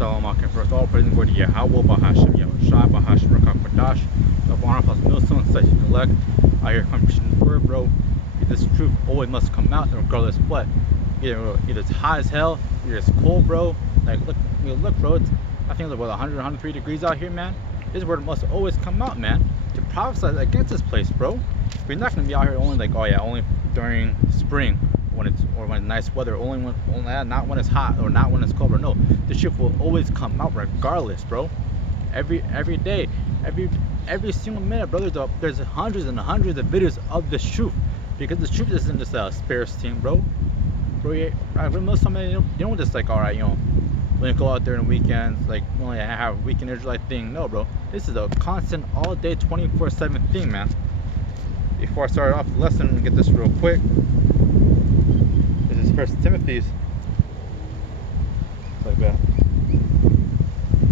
Shalom Akim. First all praise and glory to Yahweh Bahashim Yahushua Bahashim Rakak Badash. Of honor plus millstone, such an elect. I hear confirmation word, bro. This truth always must come out, regardless what. Either it's hot as hell, either it's cold, bro. Like look, bro. It's, I think it's about 100, 103 degrees out here, man. This word must always come out, man. To prophesy against this place, bro. We're not gonna be out here only like, oh yeah, only during spring when it's nice weather, not when it's hot or not when it's cold, bro. No, the shit will always come out regardless, bro. Every day, every single minute, bro. There's hundreds and hundreds of videos of this truth, because the truth isn't just a spare steam, bro. Yeah, most of you don't just like, all right, you know, when you go out there on the weekends, like only have a weekend Israelite thing. No, bro. This is a constant, all day, 24/7 thing, man. Before I start off the lesson, get this real quick. This is 1 Timothy's. It's like that.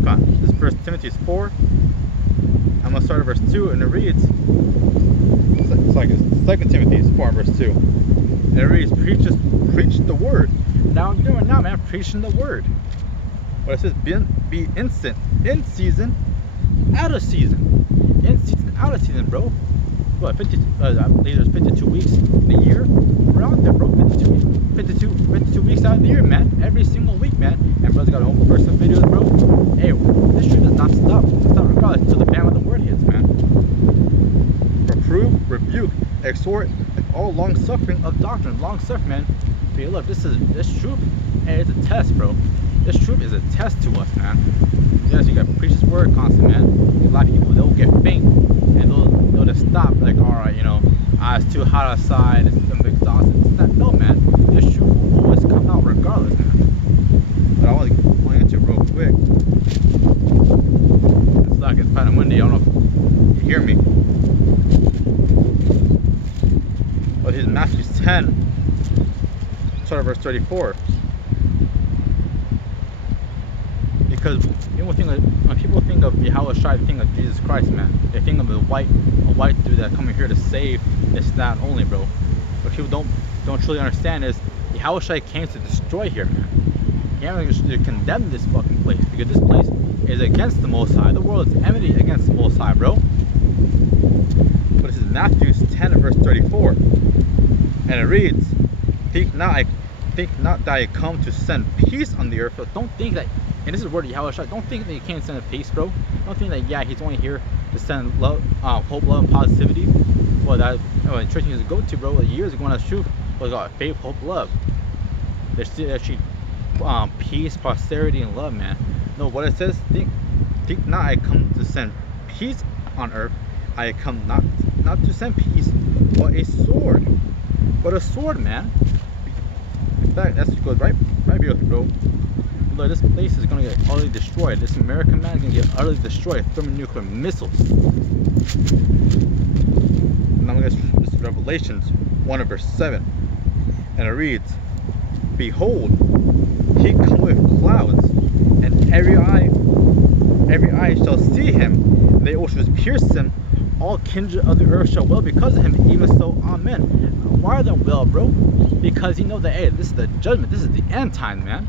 Come on. This is 1 Timothy's 4. I'm gonna start at verse 2, and it reads. It's like 2 Timothy's 4, verse 2. And it reads, preach the word. Now I'm doing now, man, preaching the word. But it says, be instant, in season, out of season. In season, out of season, bro. What, I believe there's 52 weeks in a year. We're out there, bro. 52 weeks out of the year, man. Every single week, man. And brother's got a whole person videos, bro. Hey, this shit does not stop. It's not regardless until the band with the word hits, man. Reprove, rebuke, exhort, and all long suffering of doctrine. Long suffering, man. But look, this truth, hey, it's a test, bro. This truth is a test to us, man. Yes, you gotta preach this word constantly, man. A lot of people, they'll get faint and they'll just stop, like, all right, you know, it's too hot outside, I'm exhausted. It's not, no, man. This truth will always come out regardless, man. But I want to point into it real quick. It's like it's kind of windy. I don't know if you hear me. But here's Matthew 10, start at verse 34. Because when people think of Yahweh Shai, they think of Jesus Christ, man. They think of a white dude that coming here to save this, that only, bro. What people don't truly understand is Yahweh Shai came to destroy here, man. He came to condemn this fucking place, because this place is against the Most High. The world is enmity against the Most High, bro. But this is Matthew 10 and verse 34, and it reads, think not that I come to send peace on the earth. So don't think that. And this is the word of Yahweh Shai. Don't think that you can't send a peace, bro. Don't think that, yeah, he's only here to send love, hope, love, and positivity. Well, that the church he used to go to, bro, like years ago when I was truth, was faith, hope, love. There's still actually peace, prosperity, and love, man. No, what it says, think not I come to send peace on earth. I come not to send peace, but a sword. But a sword, man. In fact, that's goes right here, bro. Look, this place is gonna get utterly destroyed. This American man is gonna get utterly destroyed. Thermonuclear missiles. Now I'm gonna get this is Revelations 1 verse 7, and it reads, behold, he cometh with clouds, and every eye shall see him, and they all shall pierce him. All kindred of the earth shall wail because of him. Even so, amen. Why are they wail, bro? Because you know that, hey, this is the judgment. This is the end time, man.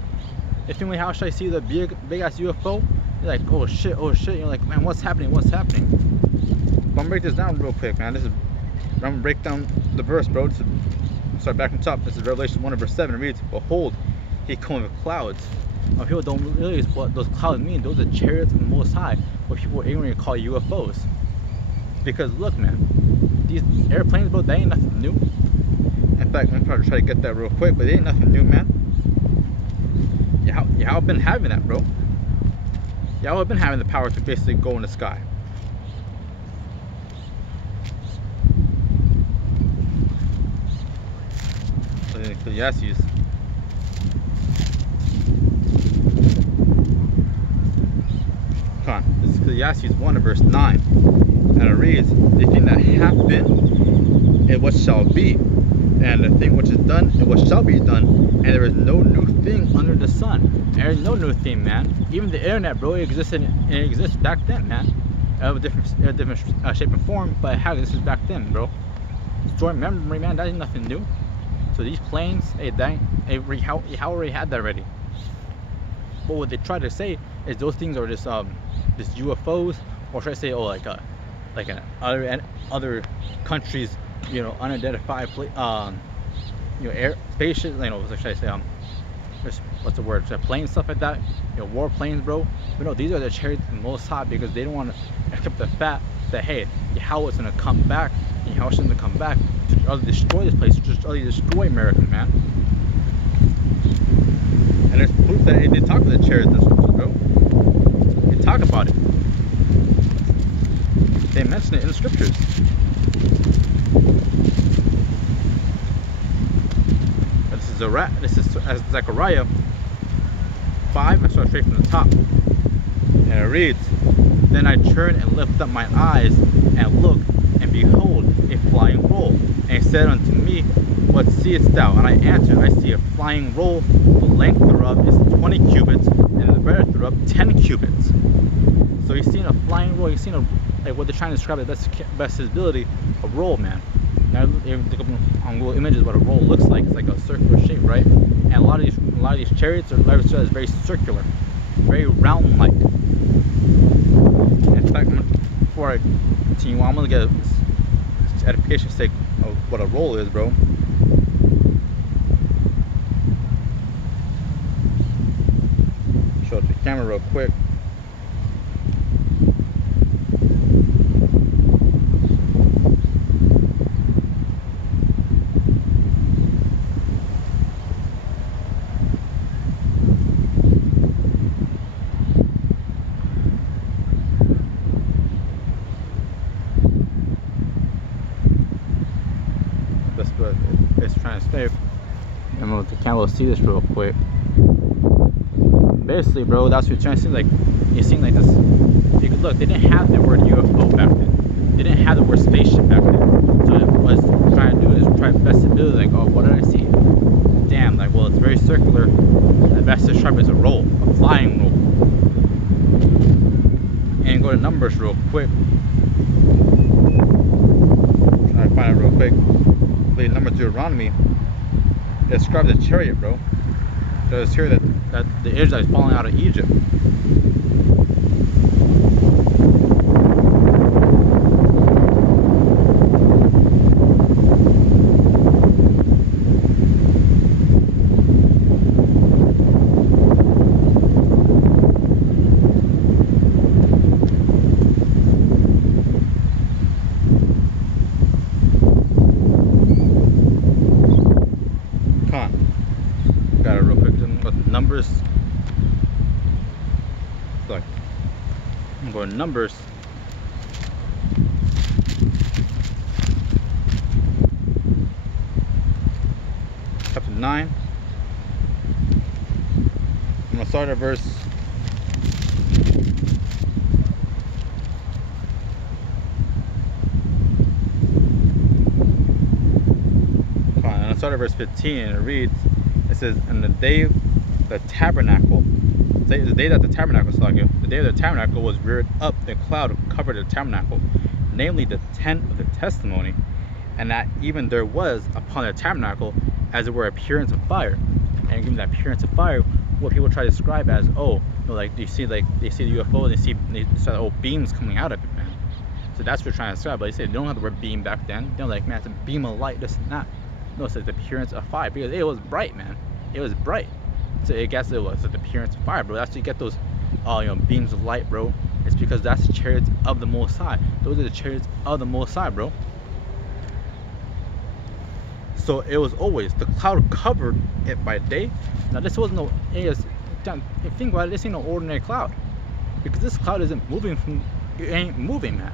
If you know how should I see the big ass UFO, you're like, oh shit, you're like, man, what's happening? I'm gonna break this down real quick, man. I'm gonna break down the verse, bro. Start back from top. This is Revelation 1 verse 7. It reads, behold, he cometh with clouds. Now, people don't realize what those clouds mean. Those are chariots of the Most High, what people ignorantly call UFOs. Because look, man, these airplanes, bro, they ain't nothing new. In fact, I'm gonna try to get that real quick, but they ain't nothing new, man. Yahweh been having that, bro. Yahweh been having the power to basically go in the sky. Ecclesiastes. Come on, this is Ecclesiastes 1 verse 9, and it reads, the thing that hath been, it what shall be, and the thing which is done, it what shall be done, and there is no new thing under the sun. There is no new thing, man. Even the internet, bro, it existed back then, man. Of a different shape and form, but how this is back then, bro. Storing memory, man, that is nothing new. So these planes, hey, how already had that already. But what they try to say is those things are just UFOs, or should I say, oh, like an other countries, you know, unidentified you know, air spaceships, you know, what should I say, what's the word, planes, stuff like that, you know, war planes, bro. But no, these are the chariots of the Most High, because they don't want to accept the fact that, hey, Yahweh's gonna come back, and Yahweh's gonna come back to utterly destroy this place, to just utterly destroy America, man. And there's proof that they talk about the chariots and stuff, bro. They talk about it. They mention it in the scriptures. This is Zechariah 5. I start straight from the top, and it reads, "Then I turned and lifted up my eyes and looked, and behold, a flying roll. And he said unto me, What seest thou? And I answered, I see a flying roll. The length thereof is 20 cubits, and the breadth thereof 10 cubits." So he's seen a flying roll. He's seen like what they're trying to describe as best visibility, a roll, man. Now you look up on Google Images what a roll looks like. It's like a circular shape, right? And a lot of these chariots are very circular, very round-like. In fact, before I continue on, I'm gonna get edification's sake of what a roll is, bro. Show it to the camera real quick. That's what it's trying to say. I'm gonna let the camera see this real quick. Basically, bro, that's what you're trying to see. Like, you're seeing like this. You could look. They didn't have the word UFO back then. They didn't have the word spaceship back then. So what it's trying to do is try to best ability. Like, oh, what did I see? Damn. Like, well, it's very circular. The best describe it as a roll, a flying roll. And go to Numbers real quick. Try to find it real quick. Number Deuteronomy, it describes a chariot, bro. So it's here that the Israelites falling out of Egypt. Numbers, sorry, I'm going to Numbers. Chapter 9. I'm going to start at verse 15, and it reads, it says, "And the day the tabernacle, the day that the tabernacle was reared up, the cloud covered the tabernacle, namely the tent of the testimony, and that even there was upon the tabernacle as it were appearance of fire." And given that appearance of fire, what people try to describe as, oh, you know, like they see the UFO, and they see beams coming out of it, man. So that's what they're trying to describe. But they say they don't have the word beam back then. They're like, man, it's a beam of light, this and that. No, it's the appearance of fire, because it was bright, man. It was bright. So I guess it was the appearance of fire, bro. That's how you get those beams of light, bro. It's because that's the chariots of the Most High. Those are the chariots of the Most High, bro. So it was always, the cloud covered it by day. Now this wasn't no, if you think about it, this ain't no ordinary cloud, because this cloud isn't moving from, it ain't moving, man.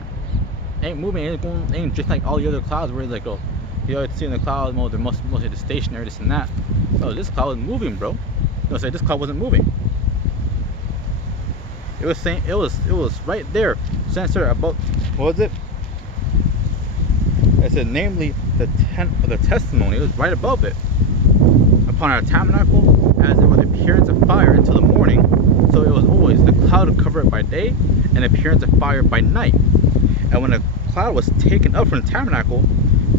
It ain't moving, it ain't just like all the other clouds where it's like, oh, you always see in the clouds, well, they're mostly the stationary, this and that. No, this cloud was moving, bro. No, say this cloud wasn't moving. It was saying, it was right there, censored about, what was it? It said, namely the tent of the testimony. It was right above it. Upon our tabernacle, as it was appearance of fire until the morning. So it was always the cloud would cover it by day, and appearance of fire by night. And when the cloud was taken up from the tabernacle,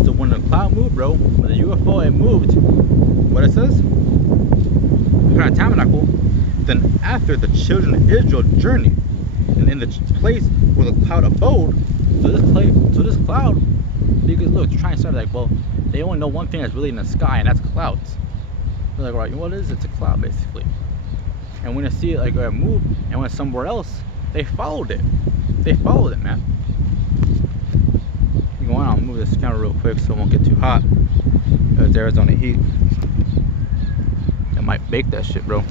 so when the cloud moved, bro, when the UFO had moved, what it says? From the tabernacle, Then after the children of Israel journeyed, and in the place where the cloud abode, so this cloud, because look, they're trying to start like, well, they only know one thing that's really in the sky, and that's clouds. They're like, right, what is it? It's a cloud, basically. And when they see it like move and went somewhere else, they followed it. They followed it, man. You go on, I'll move this camera real quick so it won't get too hot. There's Arizona heat. It might bake that shit, bro.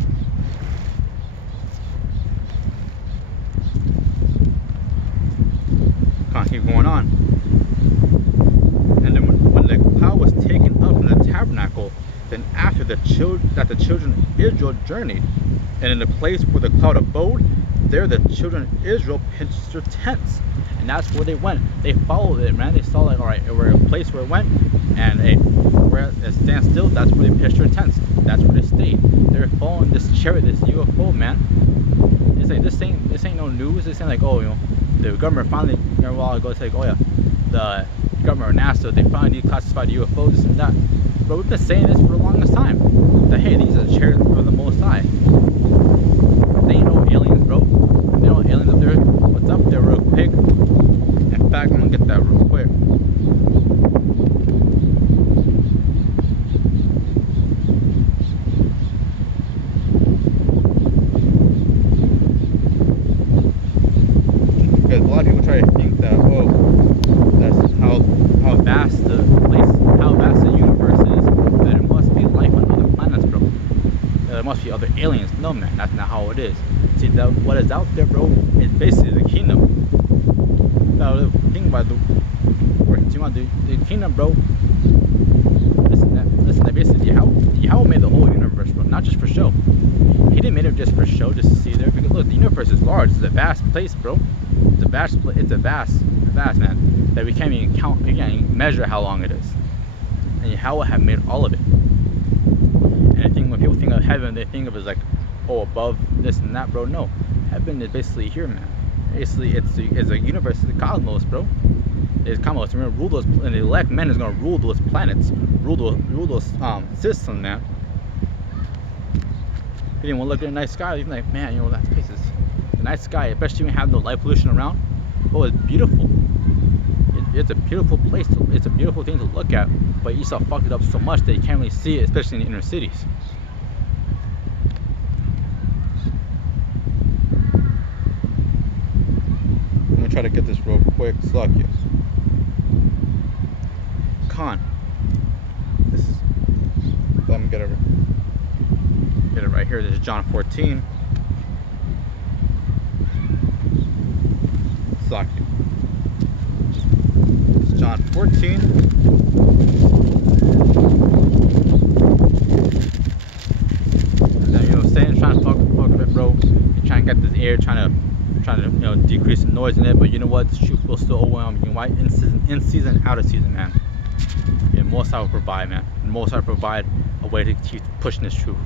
Can't keep going on. And then when the cloud was taken up from the tabernacle, then after the children of Israel journeyed, and in the place where the cloud abode, there the children of Israel pitched their tents. And that's where they went. They followed it, man. They saw like, all right, we're in a place where it went, and where it stands still, that's where they pitched their tents. That's where they stayed. They're following this chariot, this UFO, man. It's like this ain't no news. This ain't like, oh, you know, the government finally a while ago it's like, oh yeah, the government or NASA, they finally declassified UFOs, this and that. But we've been saying this for the longest time. That hey, these are the chariots of the Most High. They ain't no aliens, bro. They ain't no aliens up there. What's up there, real quick? In fact, I'm gonna get that real quick. Because a lot of people try to think that, oh, that's how vast the place, how vast the universe is, that it must be life on other planets, bro. There must be other aliens. No, man, that's not how it is. See, that what is out there, bro, is basically the kingdom. Now, think about the kingdom, bro. Listen, basically, Yahweh made the whole universe, bro, not just for show. He didn't make it just for show, just to see there. Because look, the universe is large. It's a vast place, bro. It's a vast, man, that we can't even count. We can't even measure how long it is. And Yahweh have made all of it. And I think when people think of heaven, they think of it as like, oh, above this and that, bro. No, heaven is basically here, man. Basically, it's a universe, it's a cosmos, bro. It's cosmos. We're gonna rule those, and the elect men is gonna rule those planets, rule those systems, man. If you didn't want to look at a nice sky, you're like, man, you know, that place is a nice sky, especially when you have no light pollution around. Oh, it's beautiful. It's a beautiful place. It's a beautiful thing to look at, but Esau fucked it up so much that you can't really see it, especially in the inner cities. I'm gonna try to get this real quick. Suck you. Khan. This is. Let me get it right here. This is John 14. Suck you. This is John 14. And then, you know, Satan's trying to fuck a bit, bro. You're trying to get this air, trying to you know, decrease the noise in it, but you know what, the truth will still overwhelm you. Why? In season, out of season, man. And Most High will provide, man. And Most High will provide a way to keep pushing this truth.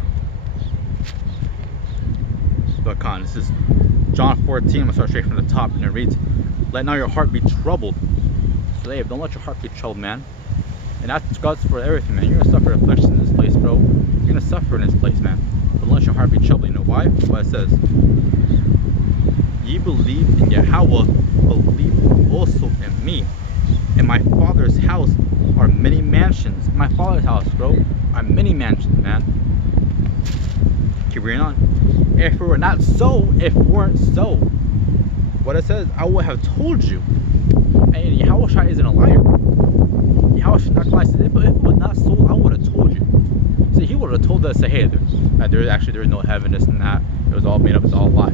But Khan, this is John 14. I'm gonna start straight from the top, and it reads, "Let not your heart be troubled." Slave, don't let your heart be troubled, man. And that's God's for everything, man. You're gonna suffer affliction in this place, bro. You're gonna suffer in this place, man. But don't let your heart be troubled. You know why? What it says. Ye believe in Yahweh, believe also in me. In my Father's house are many mansions. In my Father's house, bro, are many mansions, man. Keep reading on. If it were not so, if it weren't so, what it says, I would have told you. And Yahweh isn't a liar. Yahweh not lie. If it was not so, I would have told you. See, he would have told us, say, hey, there is no heaven, this and that. It was all made up. It's all a lie.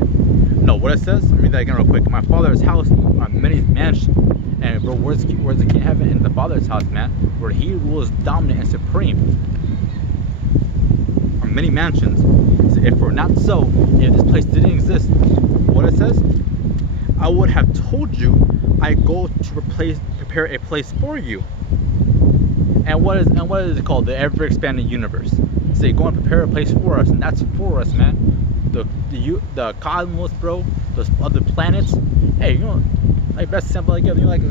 No, what it says, let me read that again real quick. My Father's house are many mansions. And bro, where's the king of heaven? In the Father's house, man, where he rules dominant and supreme. Are many mansions. So if it were not so, if this place didn't exist, what it says, I would have told you, I go to prepare a place for you. And what is it called? The ever-expanding universe. So you go and prepare a place for us, and that's for us, man. The cosmos, bro, those other planets. Hey, you know, like best example I give, you know, like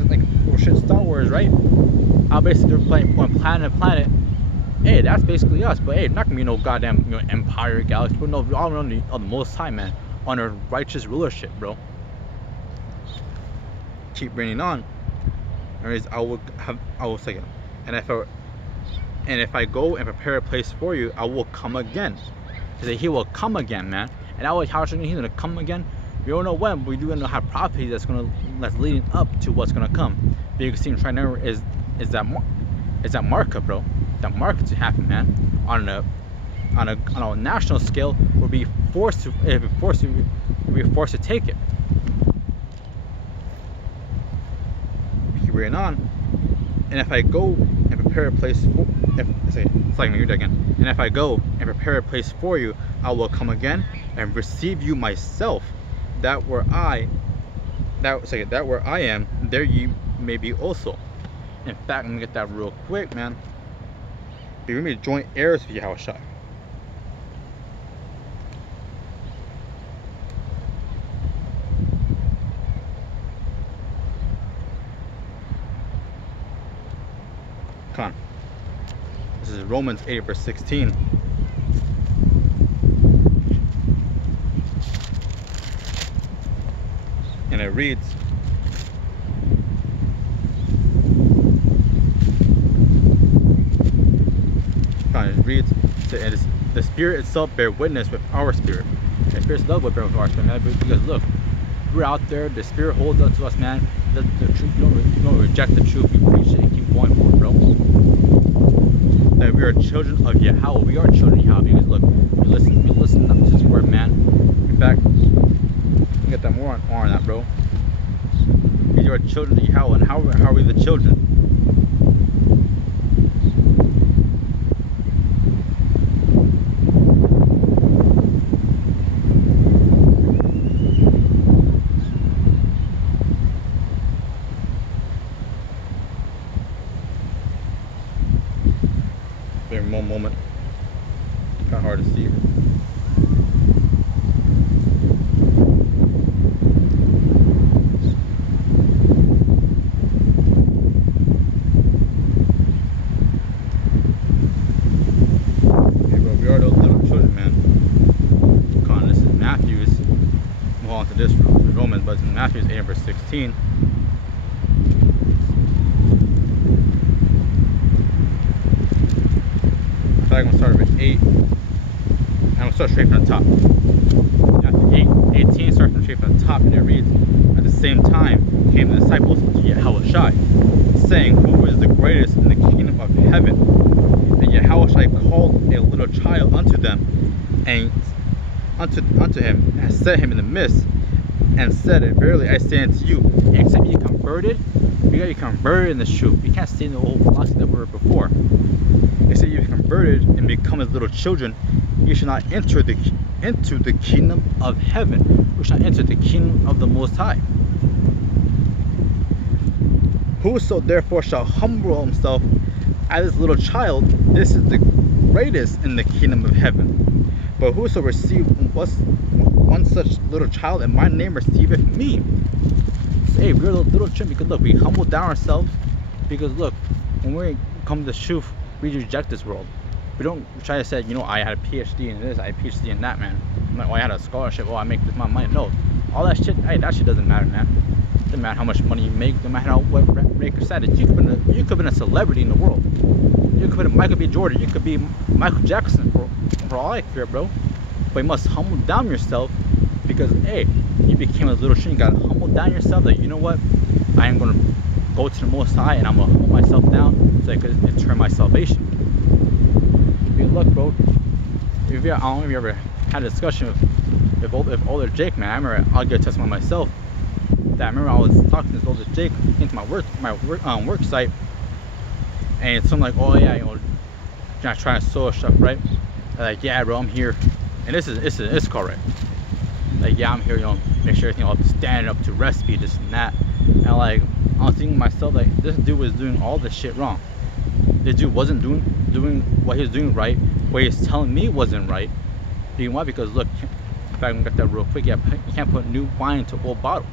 shit, Star Wars, right? How basically they're going planet to planet, hey, that's basically us. But hey, not gonna be no goddamn empire galaxy, but no, we're all on the Most High, man, on a righteous rulership, bro. Keep bringing on. Anyways, I will say it. And if I go and prepare a place for you, I will come again. He will come again, man. And how should he's gonna come again? We don't know when, but we do know have prophecy that's leading up to what's gonna come. The biggest thing right now is that marker, bro. That marker to happen, man. On a national scale, we'll be forced to take it. Keep reading on. And if I go and prepare a place for, and if I go and prepare a place for you, I will come again and receive you myself, that where I am, there ye may be also. In fact, let me get that real quick, man. We're gonna be joint heirs with Yahushua. Come on. This is Romans 8 verse 16. And it reads, and the Spirit itself bear witness with our spirit. The Spirit's love will bear with our spirit, man. Because look, we're out there, the Spirit holds up to us, man. The truth, you don't reject the truth, you preach it and keep going for it, bro. That we are children of Yahweh. We are children of Yahweh. Because look, we listen up to His word, man. In fact, you get that more on that, bro. We are children of Yahweh, and how are we the children? One moment, kind of hard to see. Okay, bro, we are those little children, man. Come on, this is Matthew's. Move on to this Romans, but it's in Matthew's 8 verse 16. I'm going to start with 8. I'm going to start straight from the top. After 18, start from straight from the top, and it reads, at the same time came the disciples to Yahushua, saying, who is the greatest in the kingdom of heaven? And Yahushua called a little child unto them, and unto him, and set him in the midst, and said, verily I say unto you, except ye converted, you got to be converted in the truth. You can't stay in the old philosophy that we were before. Except you be converted and become as little children, you shall not enter into the kingdom of heaven. You shall not enter the kingdom of the Most High. Whoso therefore shall humble himself as this little child, this is the greatest in the kingdom of heaven. But whoso receive one such little child in my name receiveth me. So, hey, we're little children because look, we humble down ourselves because look, when we come to truth, we reject this world. We don't try to say, I had a PhD in this, I had a PhD in that, man. I had a scholarship, I make this my money. No, all that shit, hey, that shit doesn't matter, man. Doesn't matter how much money you make, no matter what rank or status. You could have been a celebrity in the world. You could have been Michael B. Jordan. You could be Michael Jackson for all I care, bro. But you must humble down yourself because, hey, you became a little shit. You gotta humble down yourself. That you know what, I am gonna go to the Most High and I'm gonna hold myself down so I could enter my salvation. Look, bro. I don't know if you ever had a discussion with older Jake, man. I remember, I'll get a testimony myself. That I remember I was talking to this older Jake into my work site, and something like, oh yeah, trying to sell stuff, right? Like, yeah, bro, I'm here, and it's correct. Like, yeah, I'm here, make sure everything up to standard, up to recipe, this and that. And like, I was thinking to myself, like, this dude was doing all this shit wrong. This dude wasn't doing what he was doing right. What he was telling me wasn't right. You know why? Because look, in fact, I'm gonna get that real quick. You can't put new wine into old bottles.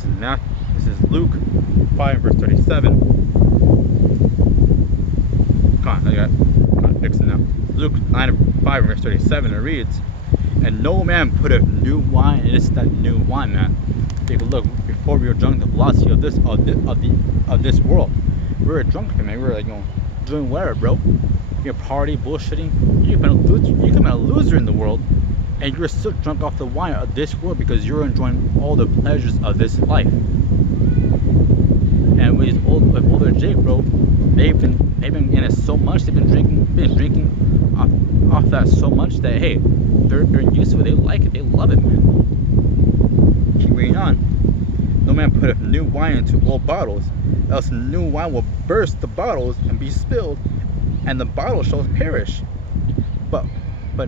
this is Luke 5 verse 37. Come on, fixing now. Luke 5 verse 37, it reads, and no man putteth new wine, and it's that new wine, man. Take a look. Before we were drunk the velocity of this world, we were drunk, man. We were like, doing whatever, bro. You're party, bullshitting. You become a loser in the world, and you're still drunk off the wine of this world because you're enjoying all the pleasures of this life. And with older Jake, bro, they've been in it so much. They've been drinking off that so much that hey, they're used to it. They like it. They love it, man. Keep reading on. No man putteth new wine into old bottles, else new wine will burst the bottles and be spilled, and the bottle shall perish. But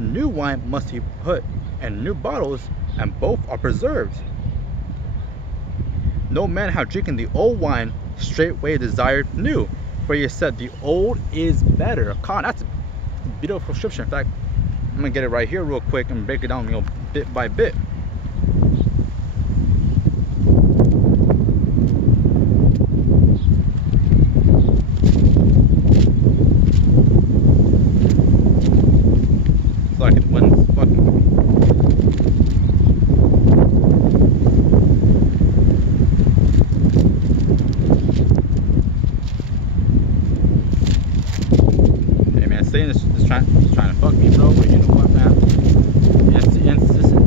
new wine must he put in new bottles, and both are preserved. No man have drinking the old wine straightway desired new, for he said the old is better. God, that's a beautiful scripture. In fact, I'm gonna get it right here real quick and break it down, bit by bit. So I can win this fucking. Hey man, Satan is trying to fuck me, bro. But you know what, man?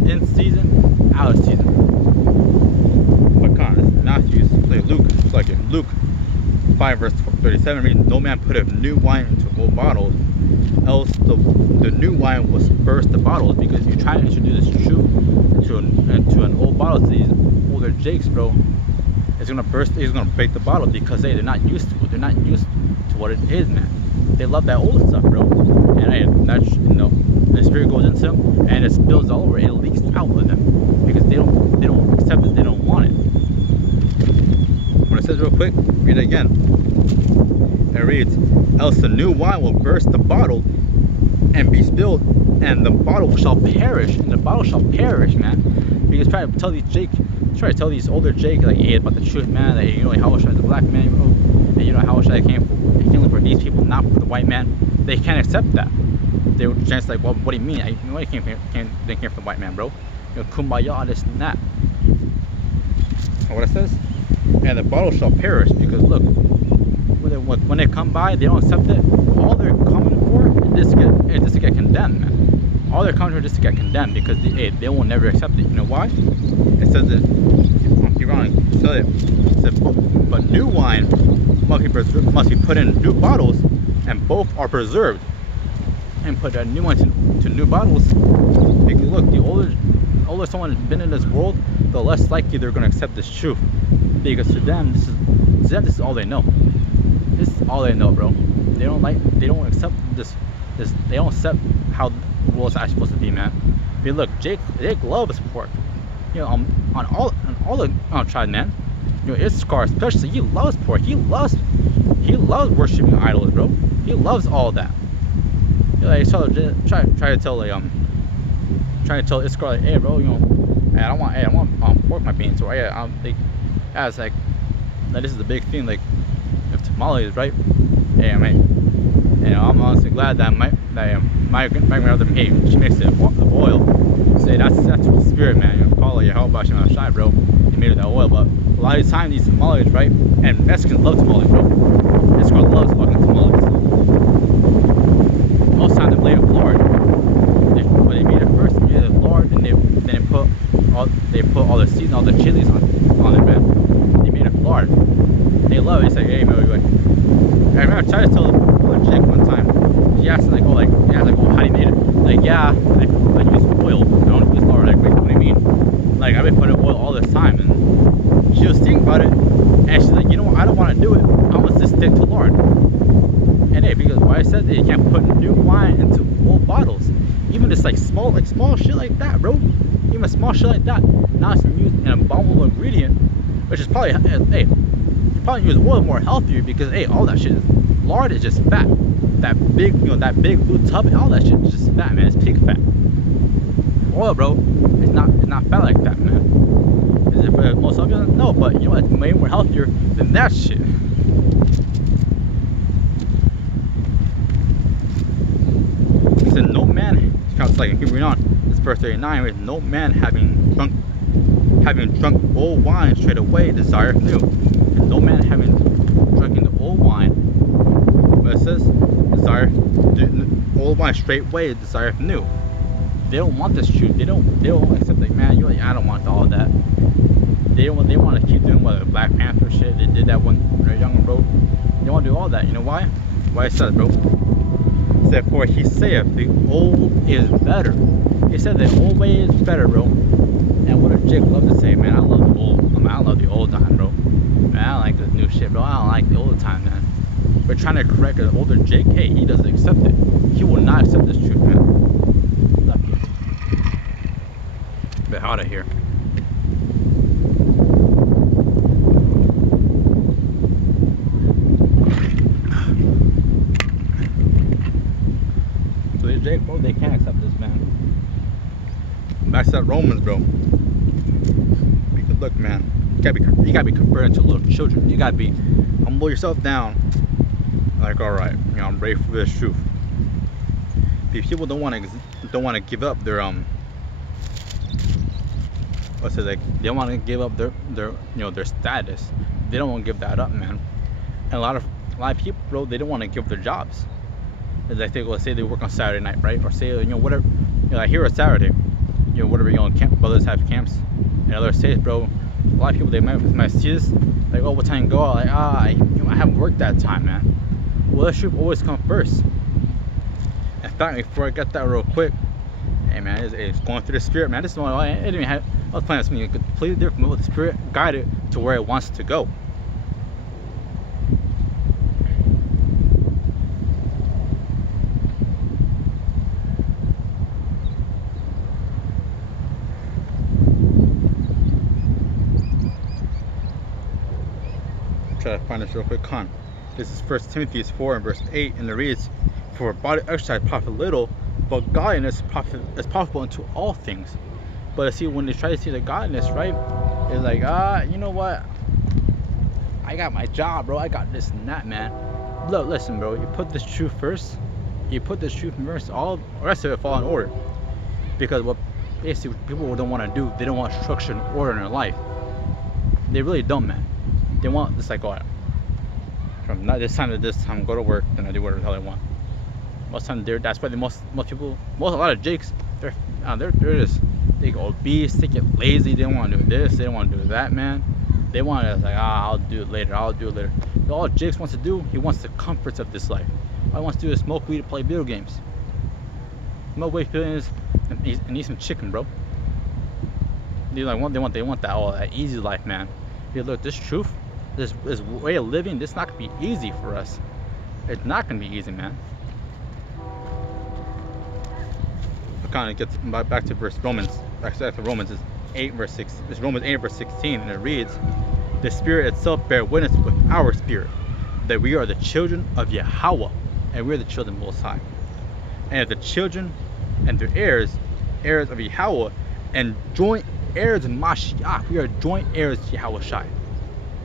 In season, out of season. But come on, Matthew's like Luke. It's like in Luke 5 verse 37 reads, no man putteth new wine into old bottles, else the new wine will burst the bottles. Because you try to introduce truth into an old bottle to these older jakes, bro, it's gonna burst. It's gonna break the bottle because they're not used to it. They're not used to what it is, man. They love that old stuff, bro. And that's, the spirit goes into them and it spills all over. It leaks out of them because they don't accept it. They don't want it. When it says real quick, read it again. It reads, else the new wine will burst the bottle and be spilled, and the bottle shall perish. And the bottle shall perish, man. Because try to tell these older Jake, like, hey, about the truth, man. That, like, how much is a black man, bro? And how much I came for these people, not for the white man. They can't accept that. They were just like, well, what do you mean? They came for the white man, bro. Kumbaya, this and that. What it says? And the bottle shall perish, because look, when they come by, they don't accept it. All they're coming for is just to get condemned, man. All they're coming for is just to get condemned, because they will never accept it. You know why? It says that, keep on, it says, but new wine must be put in new bottles, and both are preserved. And put new wine to new bottles. Because look, the older someone has been in this world, the less likely they're going to accept this truth. Because to them, this is all they know. This is all they know, bro. They don't accept this. They don't accept how the world's actually supposed to be, man. I mean, look, Jake loves pork. On all the tribe, man. Issachar especially, he loves pork. He loves worshiping idols, bro. He loves all that. Try to tell Issachar, like, hey, bro, hey, I want pork my beans, or it's like, this is the big thing, like, if tamales, right? Hey, I mean, I'm honestly glad that my grandmother, hey, she makes it the oil. Say that's the spirit, man. Call it how about shy, bro. They made it that oil, but a lot of the time these tamales, right? And Mexicans love tamales, bro. Issachar loves fucking tamales. Most time they blame the Lord. When they made it first, they made it the Lord, and they put all the seeds and all the chilies on it, man. They made it the Lord. They love it. It's like, hey, man, I remember I tried to tell the chick one time. She asked like, oh, how do you made it? Like, yeah, I use oil. I don't use Lord. Like, wait, what do you mean? Like, I've been putting oil all this time, and she was thinking about it, and she's like, you know what? I don't want to do it. I want to stick to Lord. And hey, because why I said that you can't put new wine into old bottles, even just like small shit like that, bro. Even small shit like that. Now it's used an abominable ingredient, which is probably, hey, you probably use oil more healthier, because hey, all that shit is, lard is just fat. That big, that big blue tub, all that shit is just fat, man. It's pig fat. Oil, bro, it's not fat like that, man. it for the most healthier? No, but you know what? It's way more healthier than that shit. He said, no man, it's like, keep reading on, this verse 39, with no man having drunk old wine straight away desireth new. And no man having drunken the old wine, what it says, desire old wine straightway desireth new. They don't want this truth. They don't accept, like, man, you're like, I don't want all of that. They want to keep doing what, the Black Panther shit. They did that when they're young, bro. They want to do all that. You know why? Why it says, bro? It said, for he saith the old is better. He said the old way is better, bro. And what did Jake love to say, man? I love the old. I love the old time, bro. Man, I don't like this new shit, bro. I don't like the old time, man. We're trying to correct an older Jake. Hey, he doesn't accept it. He will not accept this truth, man. Look. Bit hot out here. So these Jake, bro, they can't accept this, man. Back to that Romans, bro. Because look, man, you gotta be compared to little children. You gotta be humble yourself down. Like, all right, you know, I'm ready for this truth. People don't want to give up their what's it, like, they don't want to give up their you know, their status. They don't want to give that up, man. And a lot of people, bro, they don't want to give their jobs. It's like, let's say they work on Saturday night, right? Or say, you know, whatever, you know, like here at Saturday, you know, whatever, you know, camp brothers have camps in other states, bro. A lot of people, they might see this, like, oh, what time you go out? Like, you know, I haven't worked that time, man. Well, that should always come first. In fact, before I get that real quick, hey, man, it's going through the spirit, man. This is one I didn't even have. I was planning something completely different, but the spirit guided to where it wants to go. Try to find this real quick. This is 1 Timothy 4 and verse 8, and it reads, for body exercise profit little, but godliness is profitable unto all things. But see, when they try to see the godliness, right, it's like, you know what, I got my job, bro, I got this and that, man. Look, listen, bro, you put this truth first, all the rest of it fall in order. Because what basically people don't want to do, they don't want structure and order in their life. They really don't, man. They want this, like, oh, from this time to this time, go to work, then I do whatever the hell I want. Most time, that's why most people, a lot of Jakes, they're just, they get obese, they get lazy, they don't want to do this, they don't want to do that, man. They want to, like, I'll do it later. But all Jakes wants to do, he wants the comforts of this life. All he wants to do is smoke weed and play video games. Smoke weed, feelings, and eat some chicken, bro. They want that, all that easy life, man. Hey, look, this truth, this way of living, this is not gonna be easy for us. It's not gonna be easy, man. It kind of gets back to Romans. Back to Romans is 8 verse 6. It's Romans 8 verse 16, and it reads, "The Spirit itself bear witness with our spirit that we are the children of Yahweh, and we are the children of Most High. And if the children and the heirs of Yahweh, and joint heirs in Mashiach, we are joint heirs to Yahweh Shai.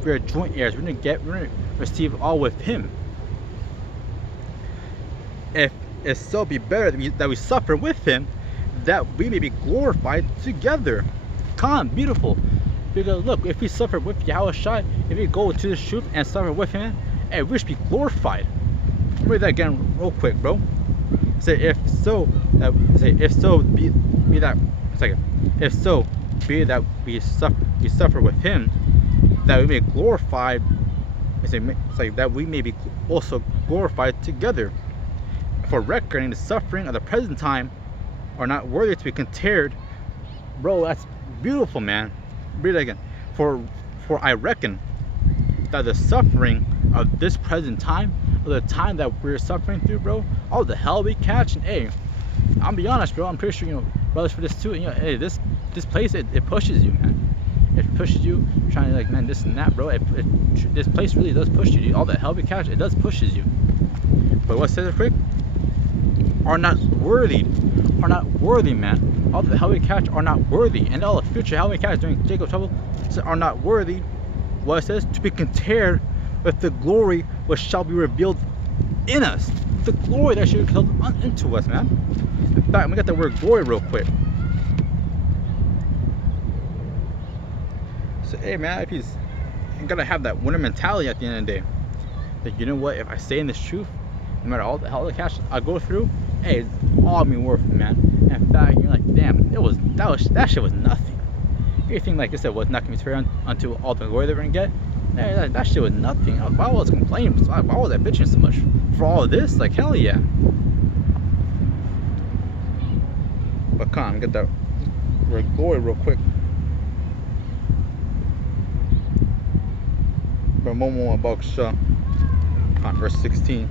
We are joint heirs. We're gonna receive all with Him. If so be better that we suffer with Him, that we may be glorified together." Come, beautiful. Because look, if we suffer with Yahweh Shai, if we go to the truth and suffer with Him, hey, we should be glorified. Read that again real quick, bro. Say if so that we suffer with Him, that we may be glorified. It's like that we may be also glorified together. For reckoning the suffering of the present time are not worthy to be compared. Bro, that's beautiful, man. Read it again. For I reckon that the suffering of this present time, of the time that we're suffering through, bro, all the hell we catch, and hey, I'll be honest, bro, I'm pretty sure, you know, brothers for this too, you know, hey, this place, it pushes you, man. It pushes you, trying to, like, man, this and that, bro. This place really does push you, dude. All the hell we catch, it does pushes you. But what says it quick? Are not worthy, man. All the hell we catch are not worthy. And all the future, how many cats during Jacob's trouble are not worthy, what it says, to be compared with the glory which shall be revealed in us. The glory that should be revealed into us, man. In fact, we got the word glory real quick. So, hey, man, if he's gonna have that winner mentality at the end of the day, that you know what, if I stay in this truth, no matter all the cash I go through, hey, it's all me worth it, man. And in fact, you're like, damn, that shit was nothing. Everything, like I said, was not gonna be fair unto all the glory that we're gonna get. Hey, that shit was nothing. Why was I complaining? Why was I bitching so much for all of this? Like, hell yeah. But come on, get that word glory real quick. But Momo about on verse 16.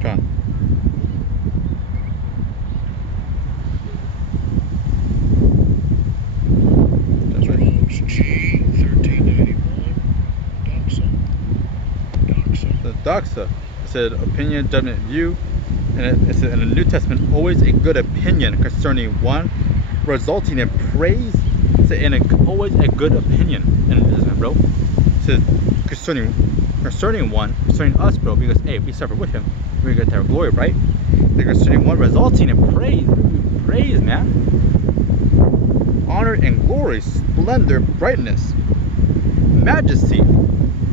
Come That's right. G 1391. Doxa. The doxa, it said opinion, judgment, view, and it said in the New Testament, always a good opinion concerning one, resulting in praise. It said always a good opinion in the New Testament, bro. It said concerning one, concerning us, bro, because hey, we suffer with him, we get our glory, right? The concerning one, resulting in praise, man. Honor and glory, splendor, brightness, majesty,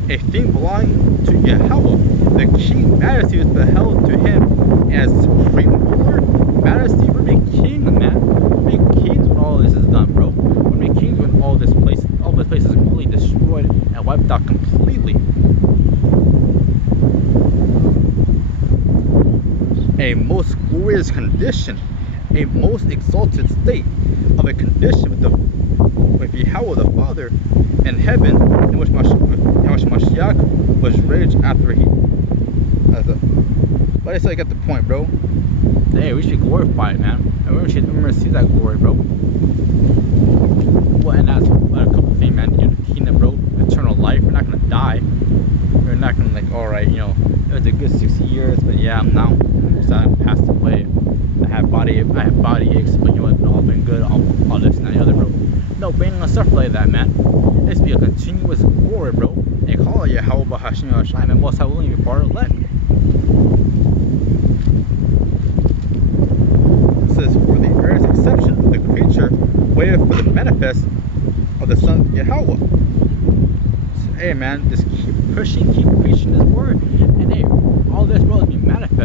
a thing belonging to Yahweh. The king majesty is beheld to him as supreme ruler. Majesty, we're being kings, man. We're being kings when all this is done, bro. We're being kings when all this place is completely destroyed and wiped out completely. A most glorious condition, a most exalted state of a condition with Yahweh the Father in heaven, in which Mashiach was raised after he. But it's like at the point, bro. Hey, we should glorify it, man. And we should see that glory, bro. Well, and that's a couple things, man. You know, the kingdom, bro. Eternal life. We're not gonna die. We're not gonna like, all right, you know, it was a good 60 years, but yeah, I'm now. I'm passed away. I have body aches, but you know what? All been good. All this and that, the other, bro. No, we ain't gonna suffer like that, man. It's be a continuous glory, bro. And call it Yahweh Bahashim Yahshai, and most I will be part of let. It says, for the earth's exception of the creature, waited for the manifest of the Son Yahweh. So, hey, man, just keep pushing, keep preaching this word, and hey, all this, bro, is being manifest.